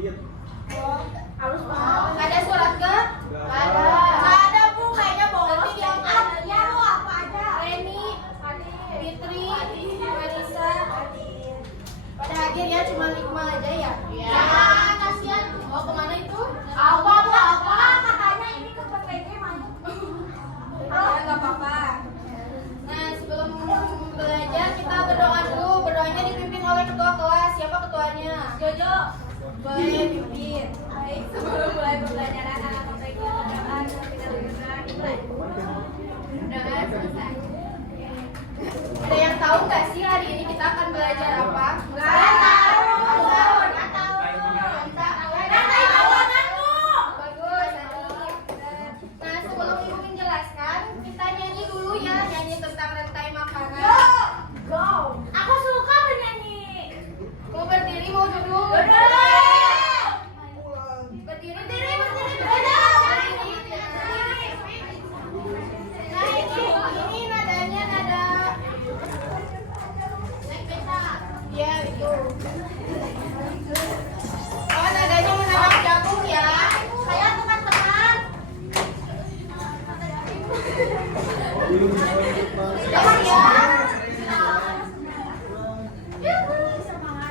Halus banget. Ada surat ke? Ada. Nggak ada Bu, kayaknya bolos. Nanti diangkat. Ya lo apa aja? Reni, Fitri, Marisa, pada akhirnya cuma Iqmal aja ya? Iya. Jangan, kasihan. Oh, kemana itu? Apa Bu? Apa? Katanya ini ke PTG mau. Ya, nggak apa-apa. Nah, sebelum belajar kita berdoa dulu. Berdoanya dipimpin oleh ketua kelas. Siapa ketuanya? Jojo. Boleh pimpin. Baik, sebelum mulai pembelajaran anak PTG berdoa kita dimulai. Udah selesai. Ada yang tahu nggak sih hari ini kita akan belajar apa? Nggak tahu. Bagus, Hanif. Nah, sebelum Ibu menjelaskan, kita nyanyi dulu ya, nyanyi tentang rantai makanan. Go. Aku suka bernyanyi. Mau berdiri, mau duduk? Berdiri. Berdiri. Nah, ini nadanya nada. Ya, itu. Oh, nadanya menanam jagung ya. Saya teman-teman. Jangan ya. Semangat.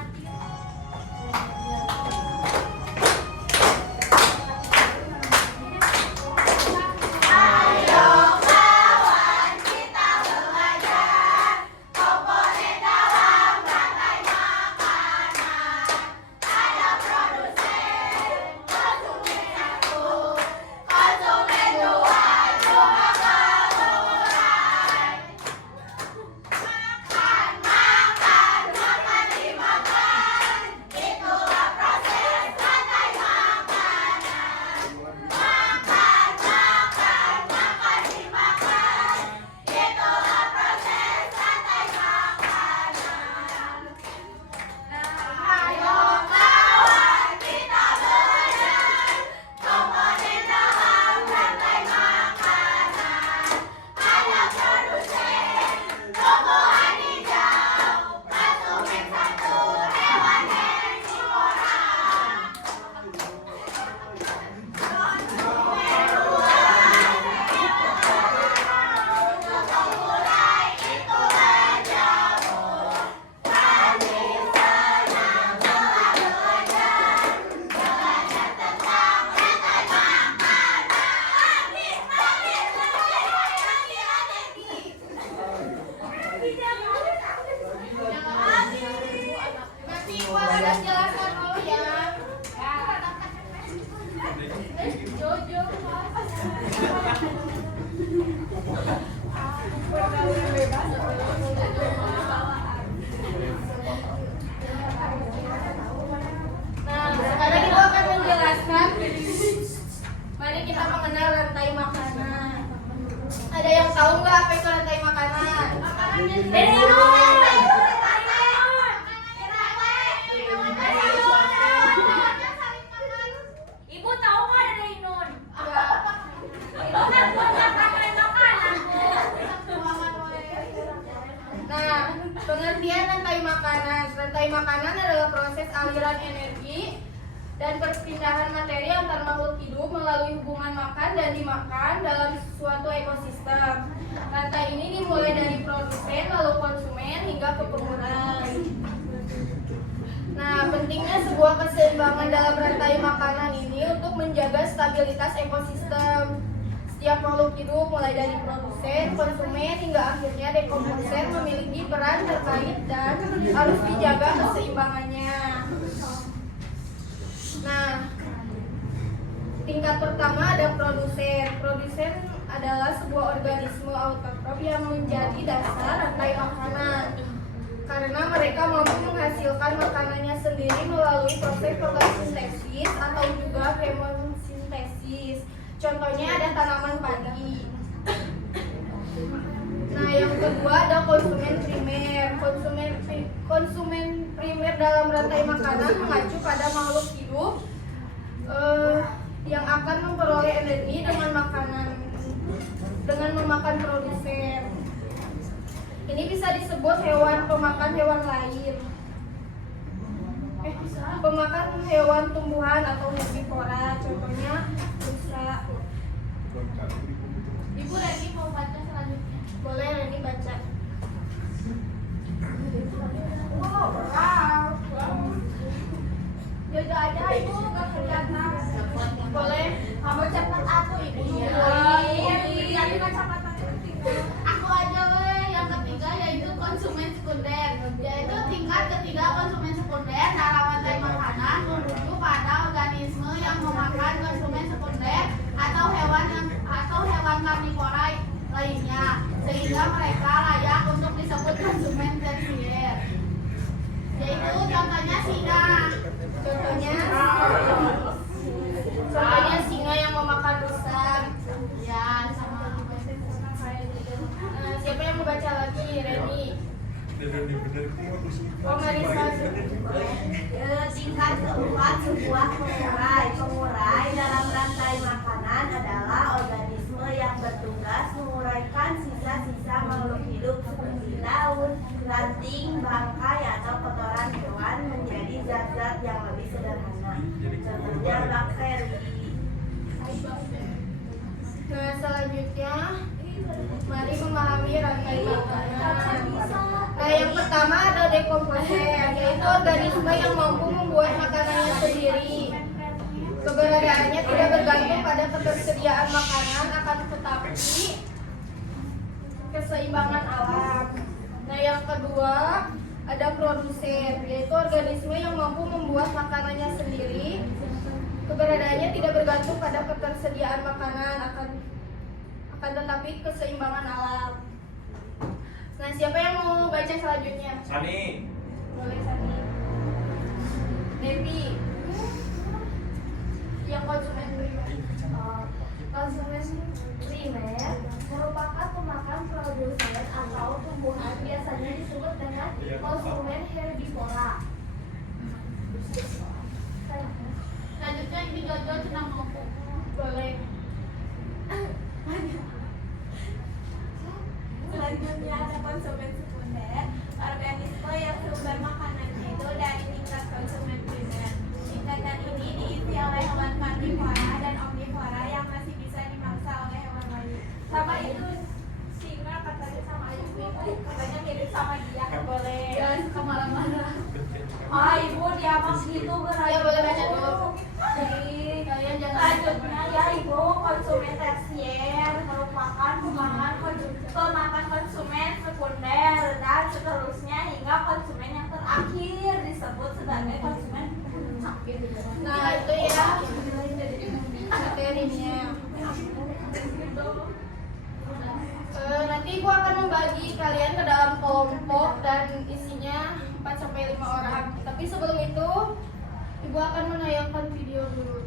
Nanti Ibu ada jelaskan dulu ya. Jojo. Nah, sekarang Ibu akan menjelaskan. Mari kita mengenal rantai makanan. Ada yang tahu nggak apa itu rantai makanan? Ibu tahu nggak ada Inun? Enggak. Itu kan punya rantai makanan. Nah, pengertian rantai makanan. Rantai makanan adalah proses aliran energi dan perpindahan materi antar makhluk hidup melalui hubungan makan dan dimakan dalam suatu ekosistem. Rantai ini dimulai dari produsen, lalu konsumen, hingga ke pengguna. Nah, pentingnya sebuah keseimbangan dalam rantai makanan ini untuk menjaga stabilitas ekosistem. Setiap makhluk hidup mulai dari produsen, konsumen, hingga akhirnya dekomposer memiliki peran terkait dan harus dijaga keseimbangannya. Nah, tingkat pertama ada produsen. Produsen adalah sebuah organisme autotrof yang menjadi dasar rantai makanan. Karena mereka mampu menghasilkan makanannya sendiri melalui proses fotosintesis atau juga kemosintesis. Contohnya ada tanaman padi. Nah, yang kedua ada konsumen primer. Konsumen primer dalam rantai makanan mengacu pada makhluk hidup yang akan memperoleh energi dengan memakan produsen. Ini bisa disebut hewan pemakan hewan lain. Bisa. pemakan hewan tumbuhan atau herbivora, contohnya rusa. Ibu Reni mau baca selanjutnya. Boleh Reni baca. Jaga aja ibu, gak kelihatan. Boleh. Kamu cepat aku ibu. Iya. Aku aja weh. Yang ketiga yaitu konsumen sekunder. Yaitu tingkat ketiga konsumen sekunder dalam rantai makanan merujuk pada organisme yang memakan konsumen sekunder atau hewan karnivora lainnya, sehingga mereka layak untuk disebut konsumen tersier. Yaitu contohnya singa. Contohnya singa yang memakan rusa. Ya, sama. Siapa yang membaca lagi? Reni. Oh, Marisa. Tingkat keempat sebuah pengurai dalam rantai makanan adalah organisme yang bertugas menguraikan sisa-sisa makhluk hidup seperti daun, ranting, bangkai atau kotoran hewan menjadi zat-zat yang lebih sederhana. Contohnya bakteri. Nah, selanjutnya mari memahami rantai makanan. Nah, yang pertama ada dekomposer, yaitu organisme yang mampu membuat makanannya sendiri. Keberadaannya tidak bergantung pada ketersediaan makanan, akan tetapi keseimbangan alam. Nah, yang kedua ada produser, yaitu organisme yang mampu membuat makanannya sendiri. Keberadaannya tidak bergantung pada ketersediaan makanan, akan tetapi keseimbangan alam. Nah, siapa yang mau baca selanjutnya? Sani. Boleh Sani. Devi. Yang konsumen primer. Konsumen primer merupakan pemakan produsen atau tumbuhan, biasanya disebut dengan konsumen herbivora. Selanjutnya ini Jojo senang ngomong. Boleh. Selanjutnya ada konsumen sekunder, organisme yang sumber makanannya itu dari tingkat konsumen primer. Tingkatan ini diisi oleh hewan karnivora dan omnivora yang masih bisa dimangsa oleh hewan lain. Sama itu singa katanya sama Ayu, katanya mirip sama dia. Boleh. Jangan suka marah-marah. Ah ibu dia mah gitu berarti. Ya, boleh baca dulu. Jadi Kalian jangan selanjutnya ya ibu, konsumen tersier merupakan pemakan konsumen sekunder dan seterusnya hingga konsumen yang terakhir disebut sebagai konsumen akhir. Nah, itu ya materinya. Nanti Ibu akan membagi kalian ke dalam kelompok dan isinya 4-5 orang. Tapi sebelum itu, Ibu akan menayangkan video dulu.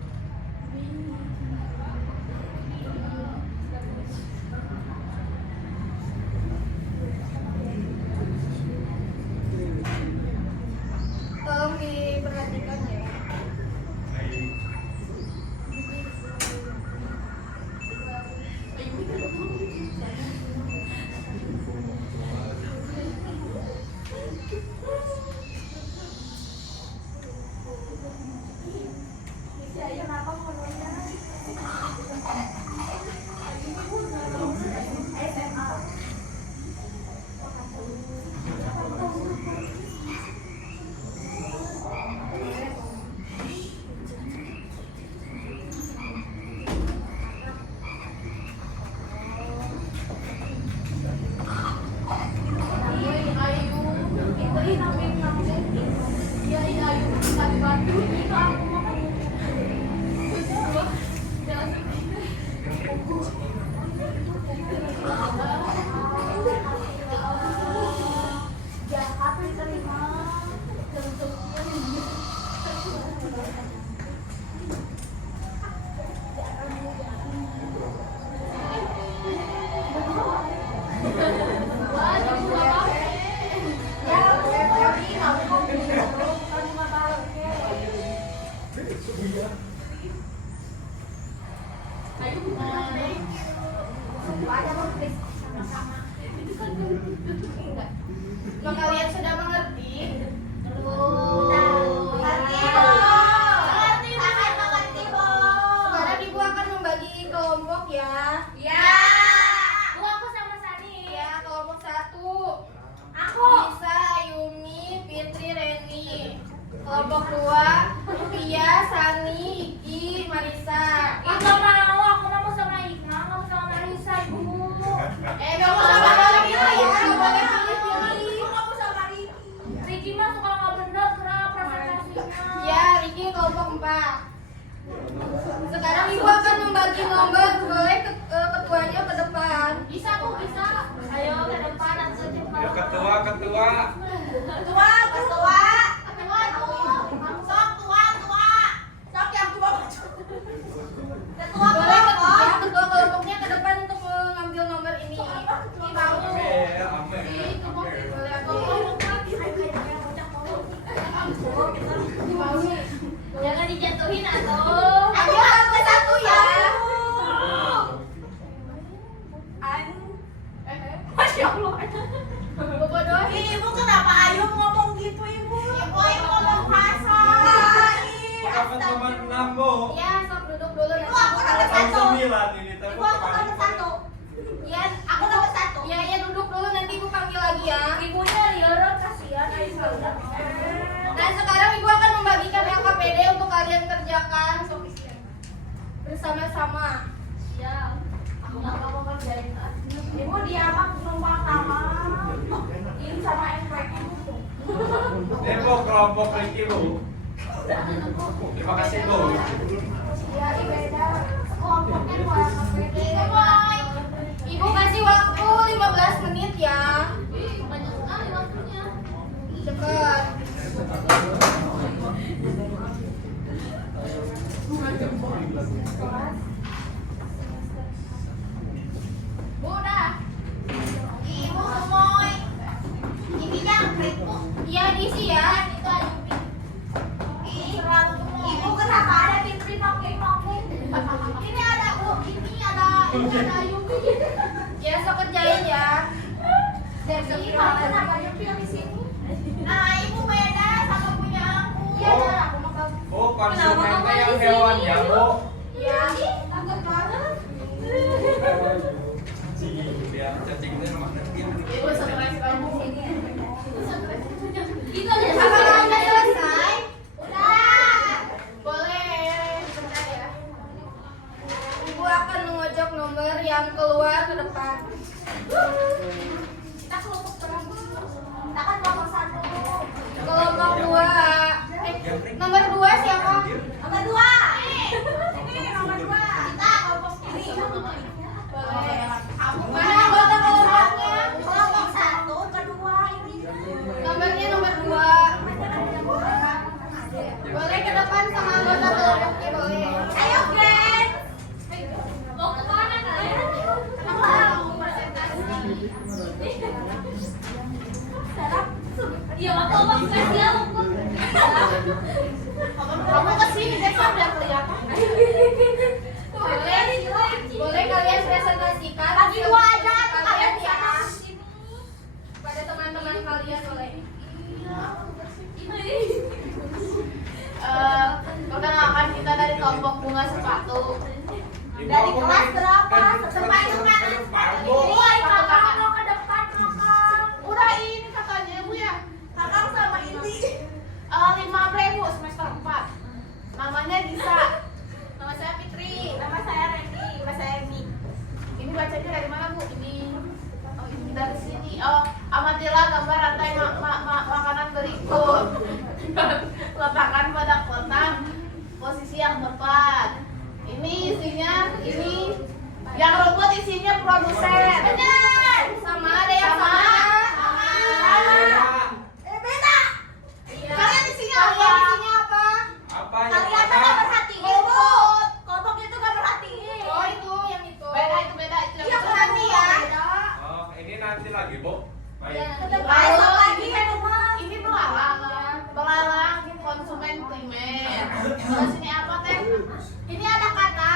Tolong diperhatikan ya. Kelompok 2, Tia, Sani, Iki, Marisa. Aku mau sama Hikmah, mau sama Marisa, Ibu. Nggak mau sama lagi lah ya, nggak boleh pilih-pilih. Riki mah suka nggak bener gerak presentasinya. Ya, Riki kelompok 4. Sekarang ibu akan membagi nomor, boleh ketuanya ke depan. Bisa Bu, bisa. Ayo ke depan atau Ya, cepat. ketua. Ketua tuh. Sok tua. Sok yang tua. Ketua Boleh kelompok. ketua kelompoknya ke depan untuk mengambil nomor ini. Ini mau. Boleh aku. Ini mau nih. Jangan dijatuhin atau. Ayo satu ya. Masya Allah. Bobodoh. Ibu kenapa Ayu ngomong gitu Ibu? Ibu ayo ngomong kasar. Kapan teman 6, Bu? Ya, sok duduk dulu. Ibu aku nomor Tahun 1. 9 ini tapi Ibu aku nomor 1. Ya, Aku nomor 1. ya duduk dulu, nanti ibu panggil lagi ya. Ibunya liar kasihan Aisyah. Nah, sekarang ibu akan membagikan LKPD untuk kalian kerjakan bersama-sama. Ya. Aku nggak mau kerjain. Ibu dia mah numpang nama. Ini sama Emprek. Ini Bu, kelompok Riki, Bu. Terima kasih, Bu. Ya, beda. Kelompoknya mau LKPD. Ibu kasih waktu 15 menit ya. Banyak sekali waktunya. Cepat. Bu dah. Ibu gemoy. Ini jangkrik Bu. Iya, diisi ya. Itu Ayubi. Ibu kenapa ada Fitri nongking? Ini ada Bu. Ini ada Ayubi. Ya, sok kerjain ya. Jadi kenapa Ayubi yang di sini? Nah, ibu beda sama punya aku. Iya, ada. Aku makan. Bu, konsumennya yang hewan ya, Bu. Ya. Takut banget. Biar cacingnya mana dia. Ibu stres kamu. Itu aja Apakah Anda selesai? Udah. Boleh. Bentar ya. Ibu akan mengojok nomor yang keluar ke depan. Kita kelompok berapa? Kita kan kelompok 1. Kelompok 2. Nomor 2 siapa? Nomor 2. Ini nomor 2. Kita kelompok ini. Boleh. Mana anggota kelompoknya? Kelompok 1, kedua ini. Nomornya nomor 2. Boleh ke depan sama anggota kelompoknya, boleh. Ayo, Glenn. Mau ke mana kalian? Kenapa mau presentasi? Iya, aku spesial. Kamu kesini besok udah kelihatan. Boleh kalian presentasikan Bagi hasil dua aja, kalian kalian ya. sana. Pada teman-teman kalian boleh. Udah akan kita dari kelompok bunga sepatu. Ibu, Dari aku kelas main- berapa? kan- Sepatu kan- mana? ke depan, Bu. Woi, kakak Mau ke depan, Kakak. udah ini katanya Bu ya. Kakak sama Indi. 15 Bu semester 4. Namanya Disa. Nama saya Fitri. Nama saya Reni. Nama saya Emi. Ini bacanya dari mana Bu? Ini. Oh, ini dari sini. Oh, amatilah gambar rantai makanan berikut. Letakkan pada kotak posisi yang tepat. Ini isinya, ini yang rumput isinya produsen. Benar. Sama ada yang Sama. sama. Beda. Iya. Kalian isinya apa? Kalian isinya apa? Apa yang Kalian ada? nggak perhatiin kelompok. Kelompok itu nggak perhatiin. Oh, itu yang itu. Beda itu beda itu. Iya, berarti ya. Oh, ini nanti lagi, Bu. Baik. Ya. Besok lagi ini belalang konsumen primer. Terus ini apa teh? Ini ada kata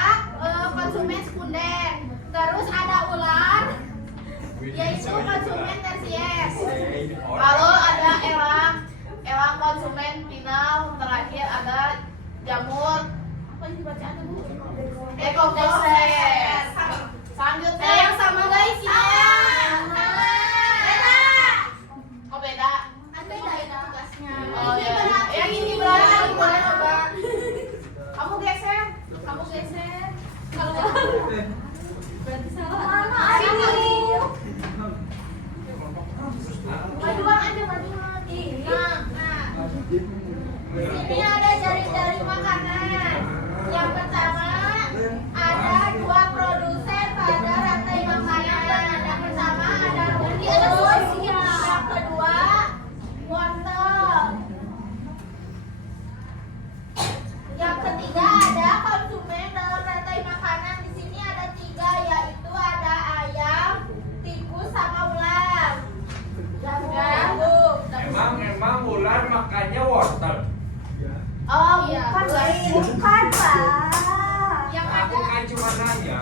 konsumen sekunder. Terus ada ular, yaitu konsumen tersier. Lalu ada elang konsumen final. Terakhir ada jamur. Apa ini bacaannya Bu? Ekokonser. Selanjutnya Nah, yang sama guys ya. Beda. Oh beda. Kan beda tugasnya. Oh iya. Yang ini berapa? Ini ada jari-jari makanan. Yang pertama ada dua produsen pada rantai makanan. Yang pertama ada Rudis, yang kedua wortel. Yang ketiga ada konsumen dalam rantai makanan. Di sini ada tiga, yaitu ada ayam, tikus, sama ular. Emang ular makannya wortel. Oh, Iya, bukan, boleh. bukan, Pak. Yang Aku ada kan cuma nanya.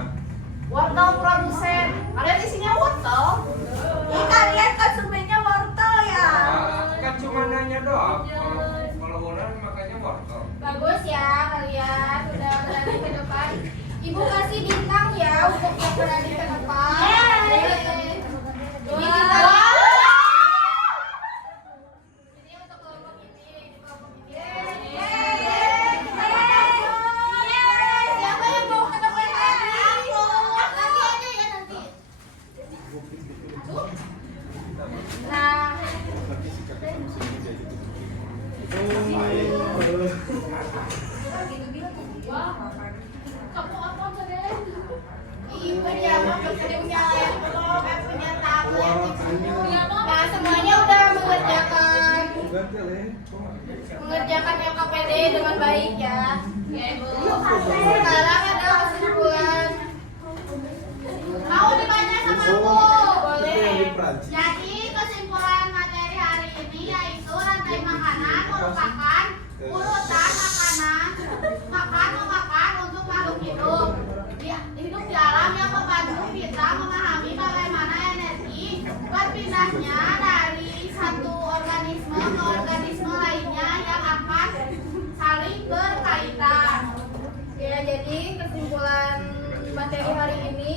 wortel produsen. Ada di sini wortel. Ih, kalian konsumennya wortel ya? Aku kan cuma nanya doang. Kalau ular makannya wortel. Bagus ya kalian udah berani ke depan. Ibu kasih bintang ya untuk yang berani ke depan. Yeay. Ini Wah. kita ini untuk kelompok ini, di kelompok ini. Siapa yang mau ke depan lagi? Nanti aja ya nanti. Aduh. Nah, Kamu apa deh? Ibu dia mau punya laptop, punya tablet. nah semuanya udah mengerjakan LKPD dengan baik ya. Sekarang ada kesimpulan. Mau dibaca sama aku? Boleh. Jadi kesimpulan materi hari ini yaitu rantai makanan merupakan urutan makan memakan untuk makhluk hidup. Hidup di alam yang membantu kita memahami bagaimana energi berpindahnya dari satu organisme ke organisme lainnya yang akan saling berkaitan. Ya, jadi kesimpulan materi hari ini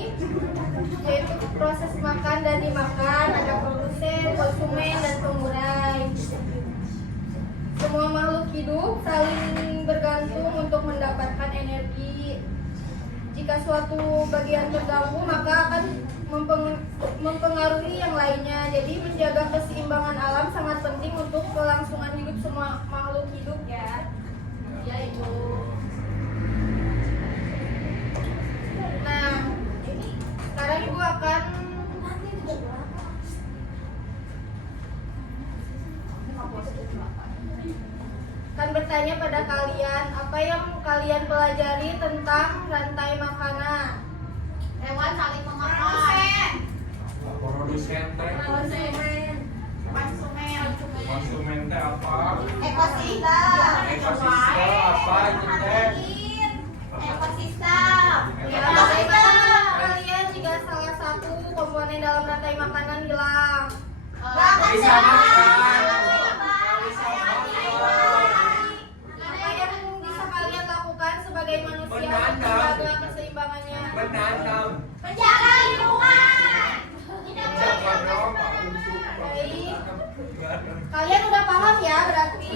yaitu proses makan dan dimakan, ada produsen, konsumen, dan pengurai. Semua makhluk hidup saling bergantung untuk mendapatkan energi. Jika suatu bagian terganggu, maka akan mempengaruhi yang lainnya. Jadi menjaga keseimbangan alam sangat penting untuk kelangsungan hidup semua makhluk hidup ya. Ya, Ibu. Nah, sekarang Ibu akan bertanya pada kalian apa yang kalian pelajari tentang rantai makanan. Hewan saling memakan. Produsen teh. Konsumen teh apa? Ekosistem. Ekosistem apa itu teh? Ekosistem. Ya, bagaimana kalian jika salah satu komponen dalam rantai makanan hilang? Bisa makan. Apa yang bisa kalian lakukan sebagai manusia untuk Menanam. menjaga keseimbangannya? Menanam. Menjaga lingkungan. Siapa dong? Baik. Kalian udah paham ya berarti?